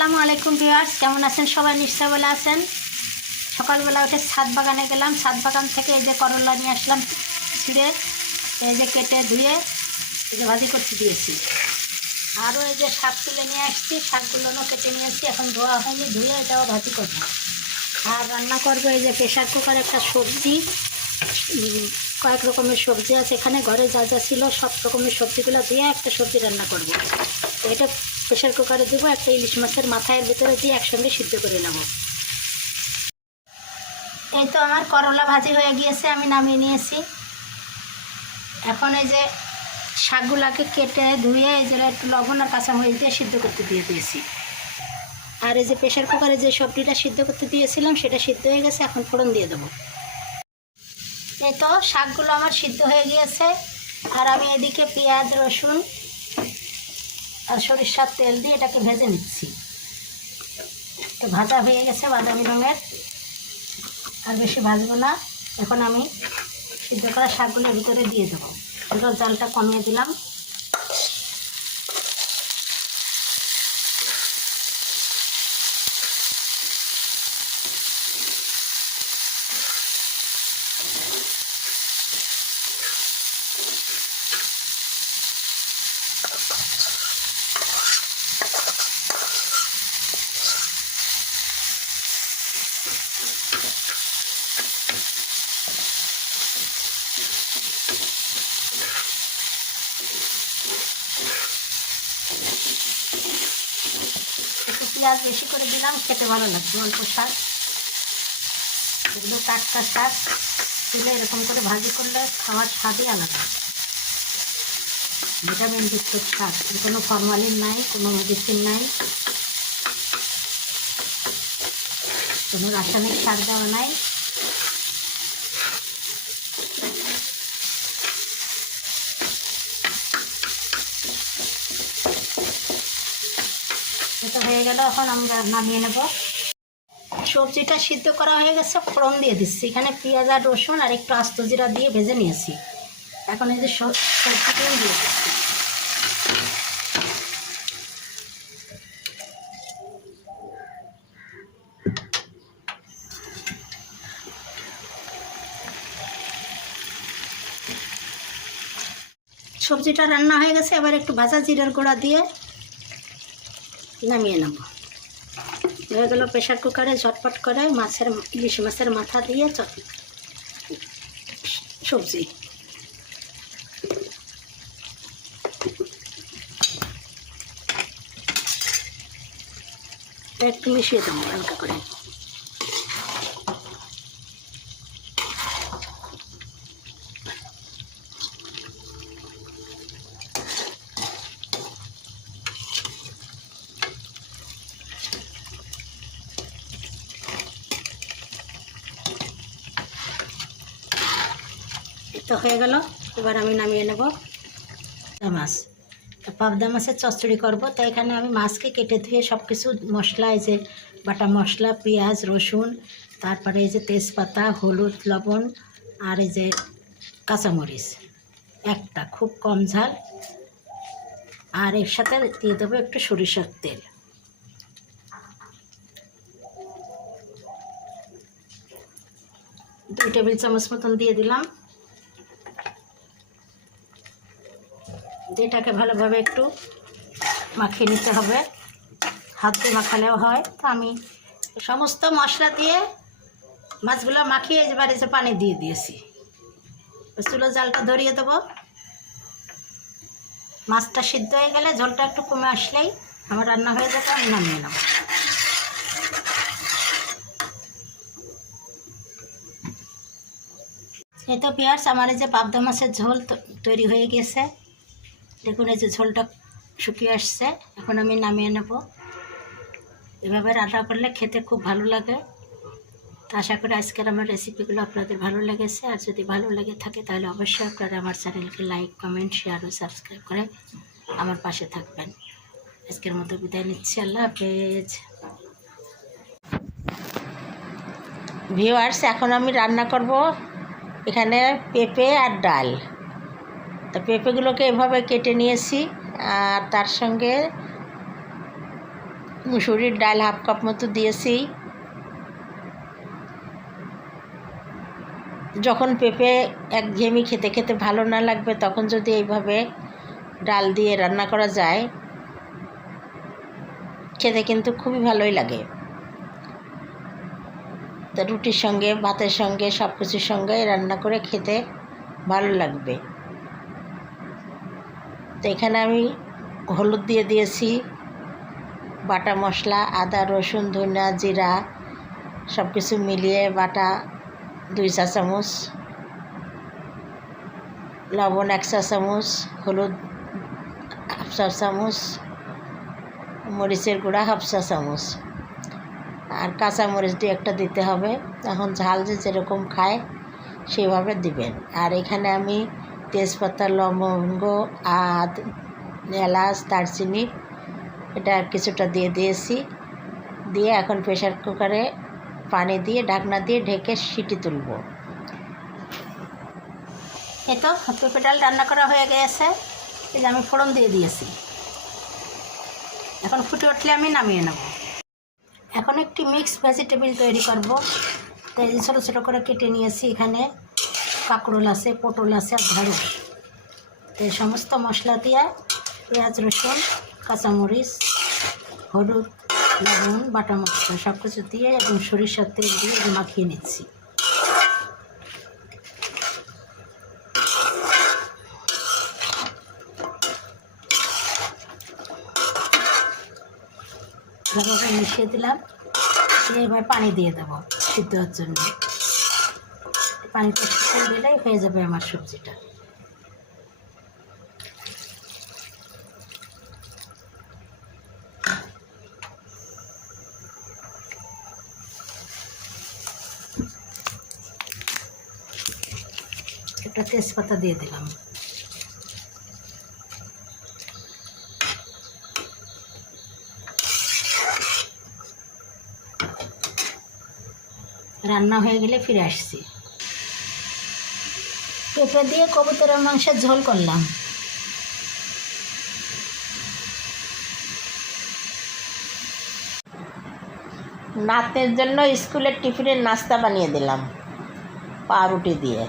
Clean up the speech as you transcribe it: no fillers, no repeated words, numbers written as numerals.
আসসালামু আলাইকুম ভিউয়ার্স, কেমন আছেন সবাই? নিশ্চয় ভালো আছেন। সকালবেলা উঠে ছাদ বাগানে গেলাম। ছাদ বাগান থেকে এই যে করলা নিয়ে আসলাম ছিঁড়ে, এই যে কেটে ধুয়ে এই যে ভাজি করতে দিয়েছি। আরও এই যে শাক তুলে নিয়ে আসছি, শাকগুলোও কেটে নিয়েছি, এখন ধোয়া হয়নি, ধুয়ে এটাও ভাজি করবো। আর রান্না করবো এই যে প্রেশার কুকার একটা সবজি, কয়েক রকমের সবজি আছে এখানে, ঘরে যা যা ছিল সব রকমের সবজিগুলো দিয়ে একটা সবজি রান্না করব। তো এটা প্রেশার কুকারে দেবো, একটা ইলিশ মাছের মাথার ভিতরে দিয়ে একসঙ্গে সিদ্ধ করে নেব। এই তো আমার করলা ভাজি হয়ে গিয়েছে, আমি নামিয়ে নিয়েছি। এখন এই যে শাকগুলাকে কেটে ধুয়ে এই যে একটু লবণ আর কাঁচামরিচ দিয়ে সিদ্ধ করতে দিয়ে দিয়েছি। আর এই যে প্রেশার কুকারে যে সবজিটা সিদ্ধ করতে দিয়েছিলাম সেটা সিদ্ধ হয়ে গেছে, এখন ফোড়ন দিয়ে দেবো। এই তো শাকগুলো আমার সিদ্ধ হয়ে গিয়েছে, আর আমি এদিকে পেঁয়াজ রসুন আর সরিষার তেল দিয়ে এটাকে ভেজে নিচ্ছি। তো ভাজা হয়ে গেছে বাদামি রঙের, আর বেশি ভাজবো না। এখন আমি সিদ্ধ করা শাকগুলোর ভিতরে দিয়ে দেবো। এবার জালটা কমিয়ে দিলাম। একটু পেঁয়াজ বেশি করে দিলাম, খেতে ভালো লাগবে। অল্প শাক, এগুলো টাটকা শাক, তুলে এরকম করে ভাজি করলে খাওয়ার স্বাদই আলাদা। ভিটামিন যুক্ত শাক, কোনো ফরমালিন নাই, কোনো মেডিসিন নাই, কোনো রাসায়নিক সার দেওয়া নাই। এটা হয়ে গেল, এখন আমরা নামিয়ে নেব। সবজিটা সিদ্ধ করা হয়ে গেছে, ফোড়ন দিয়ে দিচ্ছি। এখানে পেঁয়াজ আর রসুন আর একটু আস্ত জিরা দিয়ে ভেজে নিয়েছি। এখন এই যে সবজিটাও দিয়ে দিচ্ছি। সবজিটা রান্না হয়ে গেছে, এবার একটু ভাজা জিরার গুঁড়া দিয়ে নামিয়ে নেব। হয়ে গেল প্রেশার কুকারে ঝটপট করে ইলিশ মাছের মাথা দিয়ে সবজি। একটু মিশিয়ে দেবো হালকা করে। তো হয়ে গেল, এবার আমি নামিয়ে নেব মাছ। পাবদা মাছের চচ্চড়ি করব, তাই এখানে আমি মাছকে কেটে ধুয়ে সব কিছু মশলা, এই যে বাটা মশলা, পেঁয়াজ রসুন, তারপরে এই যে তেজপাতা, হলুদ লবণ, আর এই যে কাঁচামরিচ একটা, খুব কম ঝাল, আর এর সাথে দিয়ে দেবো একটু সরিষার তেল। দুই টেবিল চামচ মতন দিয়ে দিলাম। যেটাকে ভালোভাবে একটু মাখিয়ে নিতে হবে, হাত দিয়ে মাখালেও হয়। তো আমি সমস্ত মশলা দিয়ে মাছগুলো মাখিয়ে এবারে যে পানি দিয়ে দিয়েছি। চুলো জালটা ধরিয়ে দেবো। মাছটা সিদ্ধ হয়ে গেলে ঝোলটা একটু কমে আসলেই আমার রান্না হয়ে যাবে, আমি নামিয়ে নেব। এই তো পেঁয়াজ, আমার এই যে পাবদা মাছের ঝোল তৈরি হয়ে গেছে। দেখুন এই যে ঝোলটা শুকিয়ে আসছে, এখন আমি নামিয়ে নেব। এভাবে রান্না করলে খেতে খুব ভালো লাগে। তো আশা করি আজকের আমার রেসিপিগুলো আপনাদের ভালো লেগেছে। আর যদি ভালো লেগে থাকে তাহলে অবশ্যই আপনারা আমার চ্যানেলকে লাইক, কমেন্ট, শেয়ার ও সাবস্ক্রাইব করে আমার পাশে থাকবেন। আজকের মতো বিদায় নিচ্ছি, আল্লাহ হাফেজ। ভিউয়ার্স, এখন আমি রান্না করব এখানে পেঁপে আর ডাল। তো পেঁপেগুলোকে এভাবে কেটে নিয়েছি, আর তার সঙ্গে মুসুরির ডাল হাফ কাপ মতো দিয়েছি। যখন পেঁপে একঘেয়েমি খেতে খেতে ভালো না লাগবে তখন যদি এইভাবে ডাল দিয়ে রান্না করা যায় খেতে কিন্তু খুবই ভালোই লাগে। তো রুটির সঙ্গে ভাতের সঙ্গে সব কিছুর সঙ্গে রান্না করে খেতে ভালো লাগবে। তো এখানে আমি হলুদ দিয়ে দিয়েছি, বাটা মশলা আদা রসুন ধনিয়া জিরা সব কিছু মিলিয়ে বাটা 2 চা চামচ, লবণ 1 চা চামচ, হলুদ হাফ চা চামচ, মরিচের গুঁড়া হাফ চা চামচ, আর কাঁচা মরিচ 2-1টা দিতে হবে। এখন ঝাল যে যেরকম খায় সেইভাবে দিবেন। আর এখানে আমি তেজপাতা লবঙ্গ আদ এলাচ দারচিনি এটা কিছুটা দিয়ে দিয়েছি। দিয়ে এখন প্রেসার কুকারে পানি দিয়ে ঢাকনা দিয়ে ঢেকে সিটি তুলব। এই তো পেঁপে ডাল রান্না করা হয়ে গেছে। এই যে আমি ফোড়ন দিয়ে দিয়েছি। এখন ফুটে উঠলে আমি নামিয়ে নেব। এখন একটি মিক্স ভেজিটেবল তৈরি করব। তাই যে ছোটো ছোটো করে কেটে নিয়েছি। এখানে কাঁকরোল আছে, পটল আছে আর ঢেঁড়স। তো এই সমস্ত মশলা দিয়ে পেঁয়াজ রসুন কাঁচামরিচ হলুদ লবণ বাটা মশলা সব কিছু দিয়ে এবং সরিষার তেল দিয়ে মাখিয়ে নিচ্ছি। ভালোভাবে মিশিয়ে দিলাম। এবার পানি দিয়ে দেবো সিদ্ধ হওয়ার জন্য। পানিটা শুকিয়ে দিলেই হয়ে যাবে আমার সবজিটা। একটা তেজপাতা দিয়ে দিলাম। রান্না হয়ে গেলে ফিরে আসছি। পেঁপে দিয়ে কবুতরের মাংসের ঝোল করলাম। নাতের জন্য স্কুলের টিফিনের নাস্তা বানিয়ে দিলাম পাউরুটি দিয়ে।